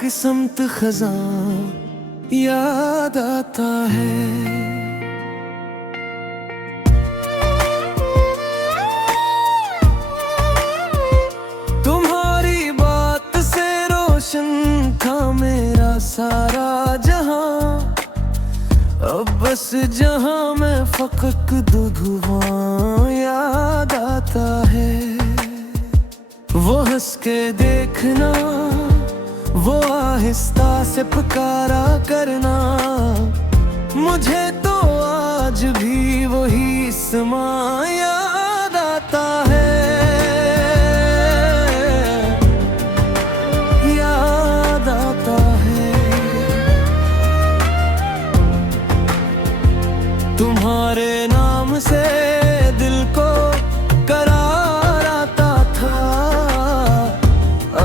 किस्मत खजां याद आता है। तुम्हारी बात से रोशन था मेरा सारा जहां, अब बस जहां मैं फकक दो धुआं याद आता है। वो हंस के देखना, वो आहिस्ता से पुकारा करना, मुझे तो आज भी वही समा याद आता है, याद आता है। तुम्हारे नाम से दिल को करार आता था,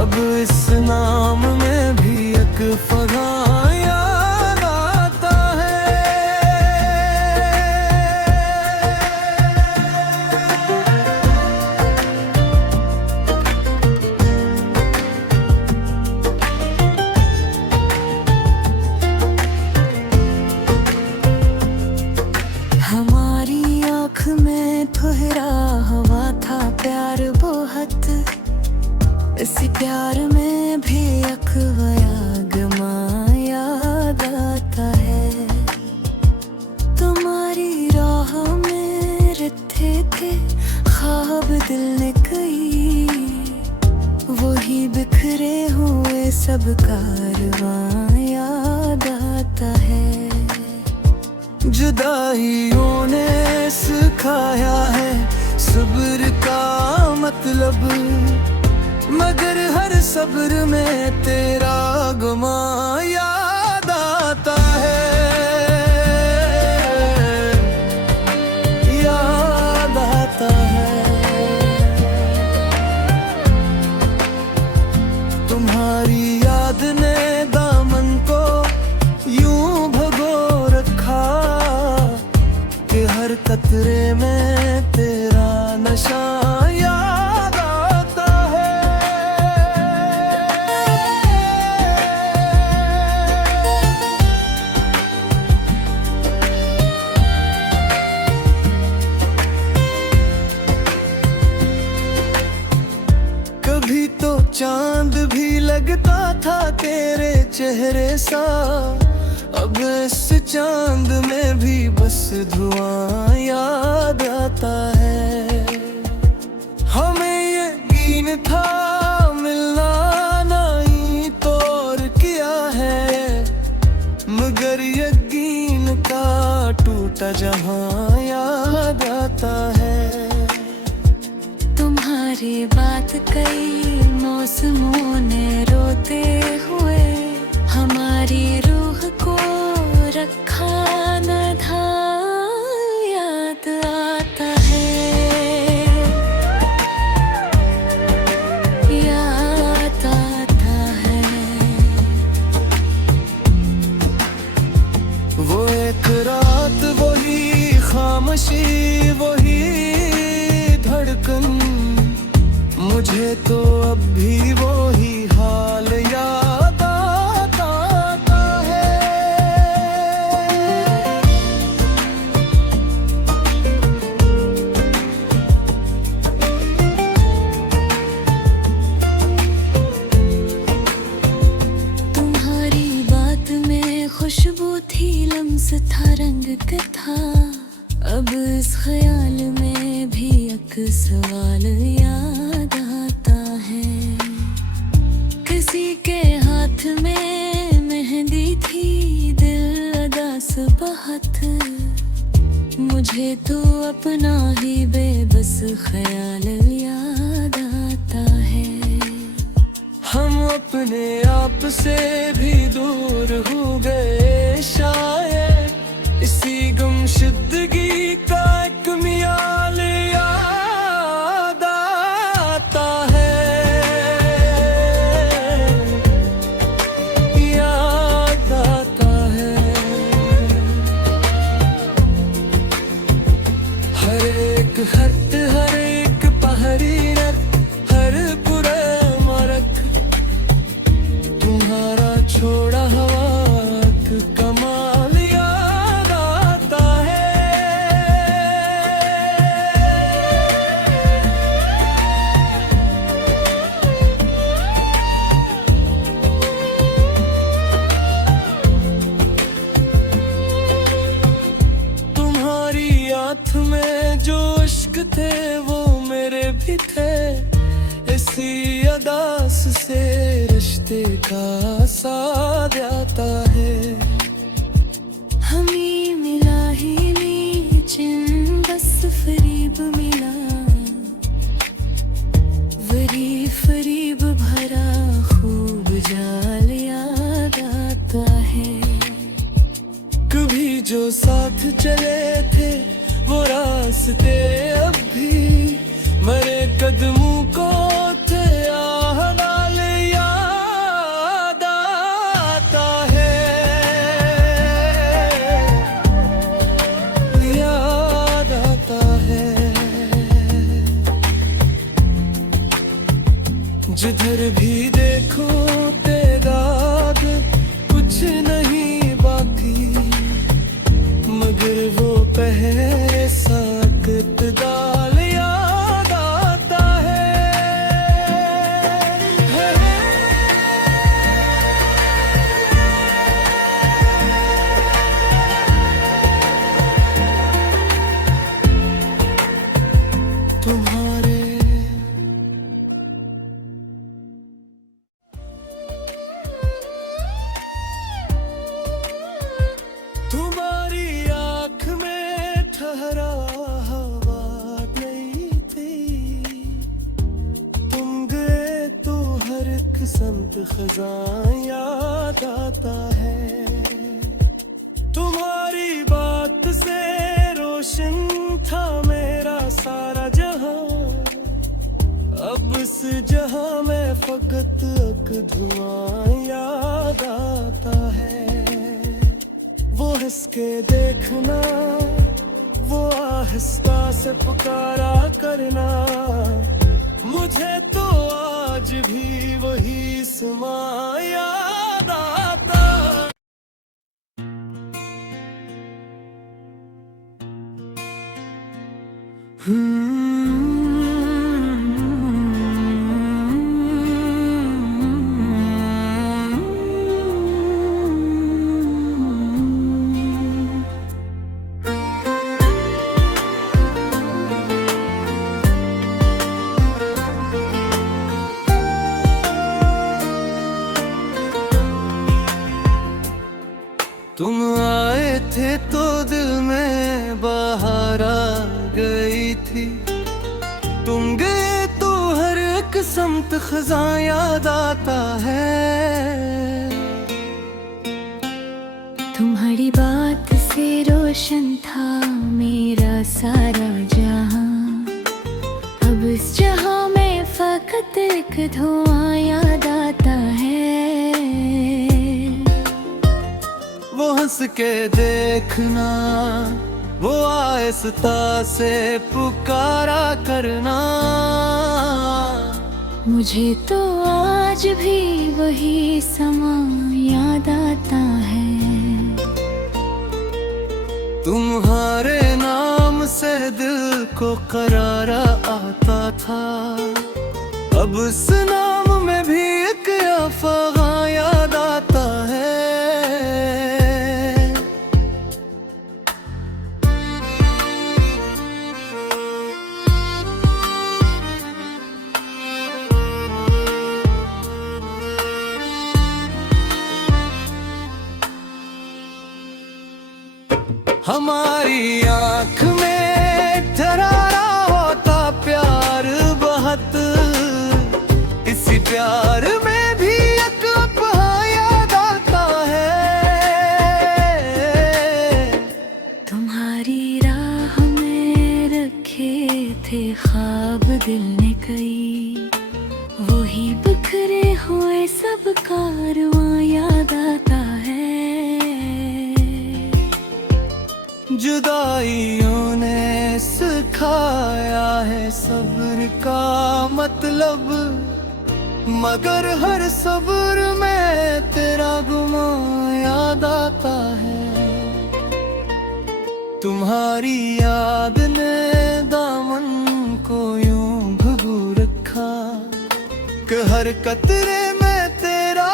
अब इस नाम में भी एक फगां याद आता है। हमारी आँख में ठहरा हुआ था प्यार बहुत, इसी प्यार में भी अखवायागमा याद आता है। तुम्हारी राह में रथे थे ख्वाब दिल ने कई, वही बिखरे हुए सब कारवां याद आता है। जुदाइयों ने सिखाया है सब्र का मतलब, मगर हर सब्र में तेरा गुमा याद आता है, याद आता है। तुम्हारी याद ने दामन को यूं भगो रखा कि हर कतरे में तेरा नशा याद आता है। कभी तो चांद भी लगता था तेरे चेहरे सा, अब इस चांद में भी बस धुआं याद आता है। हमें यकीन था मिलना नहीं तो और किया है, मगर यकीन का टूटा जहां याद आता है। तुम्हारी बात कई मौसमों ने रोते हुए हमारी रूह को रखा न था याद आता है, याद आता है। वो एक रात, वही खामोशी, वही धड़कन, मुझे तो अब भी वही हाल याद आता है। तुम्हारी बात में खुशबू थी, लम्स था, रंग था, अब इस ख्याल में भी एक सवाल याद आता है। किसी के हाथ में मेहंदी थी, दिल अदास बहुत, मुझे तो अपना ही बेबस ख्याल याद आता है। हम अपने आप से भी दूर हो गए शायद, इसी गुमशुदगी का एक मियाल याद आता है, याद आता है। हर एक खत, हर एक पहरी रत, हर बुरे मरक तुम्हारा इश्क थे वो मेरे भी थे, इसी अदास से रिश्ते का साथ आता है। हमें मिला ही नहीं जिन बस फरीब मिला, वरी फरीब भरा खूब जाल याद आता है। कभी जो साथ चले थे वो रास्ते अब भी मरे कदमों को थे आहवाल याद आता है, याद आता है। जिधर भी देखो तेराद कुछ नहीं बाकी, मगर वो पहले साकत दाल याद आता है। तुम्हारे तुम्हारी आँख में ठहरा हवा नहीं थी, तुम गए तो हर एक संत खजां याद आता है। तुम्हारी बात से रोशन था मेरा सारा जहां, अब इस जहां में फकत एक धुआं याद आता है। वो हंस के देखना, वो आहिस्ता से पुकारा करना, मुझे तो आज भी वही समा याद आता। तुम आए थे तो दिल में बाहर आ गई थी, तुम गए तो हर एक समत खजां याद आता है। तुम्हारी बात से रोशन था मेरा सारा जहां, अब इस जहां में फकत एक धुआं याद आता है। वो हंस के देखना, वो आहिस्ता से पुकारा करना, मुझे तो आज भी वही समा याद आता है। तुम्हारे नाम से दिल को करार आता था, अब उस नाम में भी एक अफ़गान याद आता है। हमारी आँख में ठहरा होता प्यार बहुत, इसी प्यार में भी एक अपहा याद आता है। तुम्हारी राह में रखे थे ख्वाब दिल ने कई, वही बिखरे हुए सब कारवां याद आता है। जुदाइयों ने सिखाया है सब्र का मतलब, मगर हर सब्र में तेरा गुमा याद आता है। तुम्हारी याद ने दामन को यूं भगू रखा कि हर कतरे में तेरा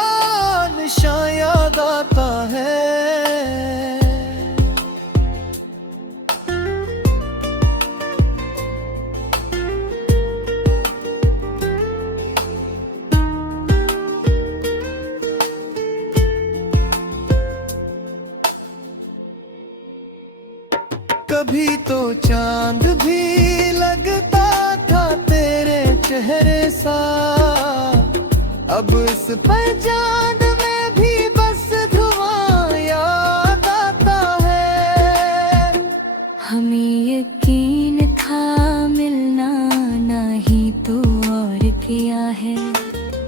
निशान याद आता है। कभी तो चांद भी लगता था तेरे चेहरे सा, अब इस पर चांद में भी बस धुआं याद आता है। हमें यकीन था मिलना नहीं तो और किया है,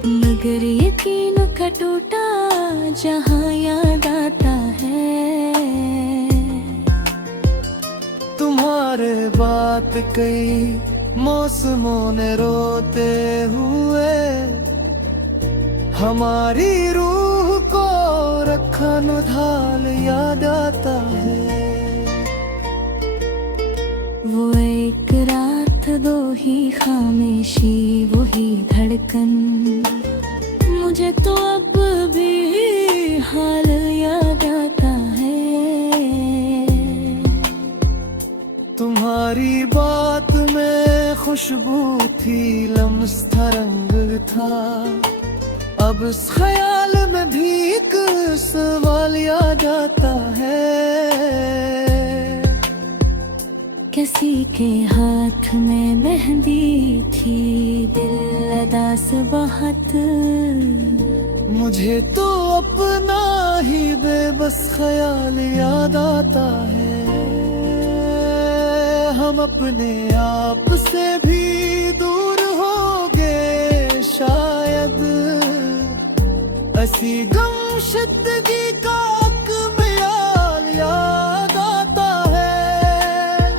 मगर यकीन का टूटा जहां याद आता है। तुम्हारे बात कई मौसमों ने रोते हुए हमारी रूह को रखा नुधाल याद आता है। वो एक रात दो ही खामोशी वही धड़कन, मुझे तो अब भी हाल याद आता है। तुम्हारी बात में खुशबू थी, लम्स था, रंग था, अब इस ख्याल में भी एक सवाल याद आता है। किसी के हाथ में मेहंदी थी, दिल अदास बहुत, मुझे तो अपना ही बेबस ख्याल याद आता है। हम अपने आप से भी दूर हो गए शायद, असी गम शिद्दगी का कमाल याद आता है।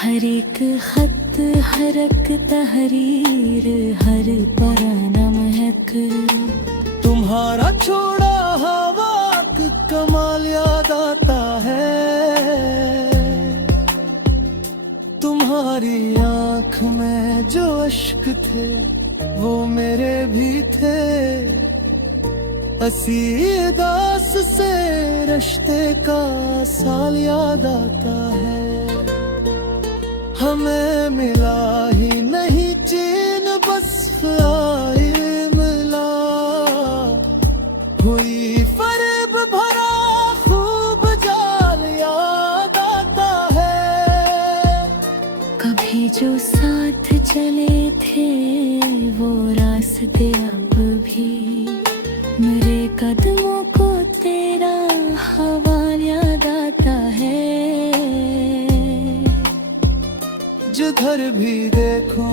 हर एक खत हर एक तहरीर हर तराना महक, तुम्हारा छोड़ा हवा का कमाल याद आता है। तुम्हारी आँख में जो अश्क थे वो मेरे भी थे, असी दास से रिश्ते का साल याद आता है। हमें मिला ही नहीं चैन बस आए मिला, हुई फरेब भरा खूब जाल याद आता है। कभी जो साथ चले थे वो रास्ते अब भी, मेरे कदमों को तेरा हवाल याद आता है। जिधर भी देखो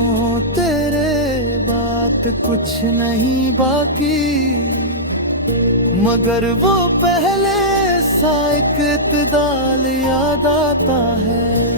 तेरे बात कुछ नहीं बाकी, मगर वो पहले सा एक इत्तेदाल याद आता है।